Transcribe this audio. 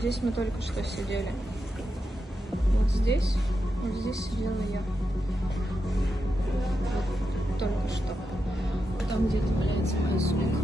здесь мы только что сидели. Вот здесь сидела я. Вот только что. Там где-то валяется моя сумка.